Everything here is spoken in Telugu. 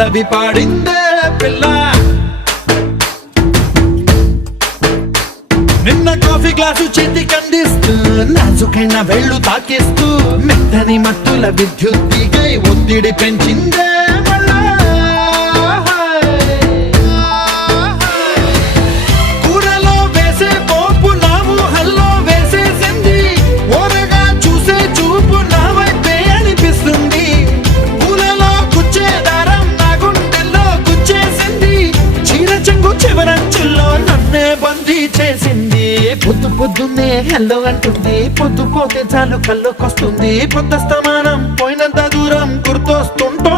పల్లవి పాడిందే పిల్ల. నిన్న కాఫీ గ్లాసు చేతికి అందిస్తూ నాజుకైన వేళ్ళు తాకిస్తూ మెత్తని మత్తుల విద్యుత్తికై ఒత్తిడి పెంచిందే మళ్ళా. కూరలో వేసే పోపు నా ఊహల్లో వేసేసింది. ఓరగా చూసే చూపు నా వైపే అనిపిస్తుంది. పూలలో గుచ్చే దారం నా గుండెల్లో గుచ్చేసింది. చీర చెంగు చివరంచుల్లో నన్నే బందీ చేసింది. పొద్దు పొద్దున్నే హెల్లో అంటుంది. పొద్దు పోతే చాలు కళ్ళొకొస్తుంది. పొద్దుస్తమానం పోయినంత దూరం గుర్తొస్తుంటో